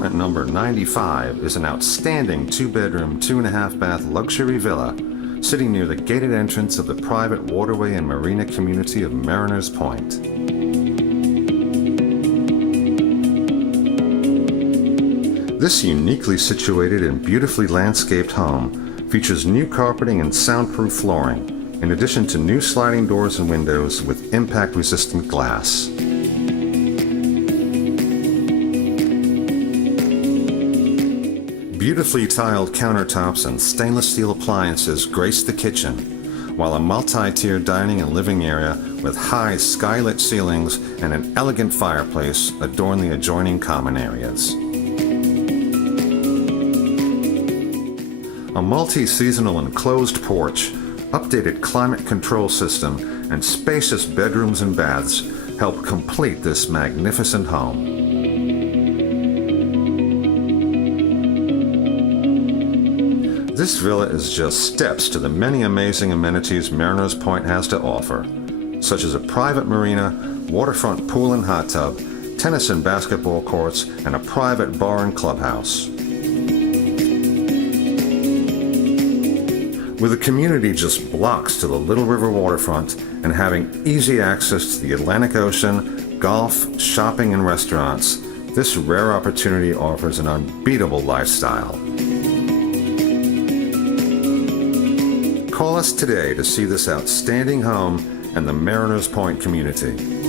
Apartment number 95 is an outstanding 2-bedroom, 2.5-bath luxury villa sitting near the gated entrance of the private waterway and marina community of Mariners Point. This uniquely situated and beautifully landscaped home features new carpeting and soundproof flooring, in addition to new sliding doors and windows with impact-resistant glass. Beautifully tiled countertops and stainless steel appliances grace the kitchen, while a multi-tier dining and living area with high skylit ceilings and an elegant fireplace adorn the adjoining common areas. A multi-seasonal enclosed porch, updated climate control system, and spacious bedrooms and baths help complete this magnificent home. This villa is just steps to the many amazing amenities Mariners Point has to offer, such as a private marina, waterfront pool and hot tub, tennis and basketball courts, and a private bar and clubhouse. With a community just blocks to the Little River waterfront and having easy access to the Atlantic Ocean, golf, shopping, and restaurants, this rare opportunity offers an unbeatable lifestyle. Call us today to see this outstanding home and the Mariners Point community.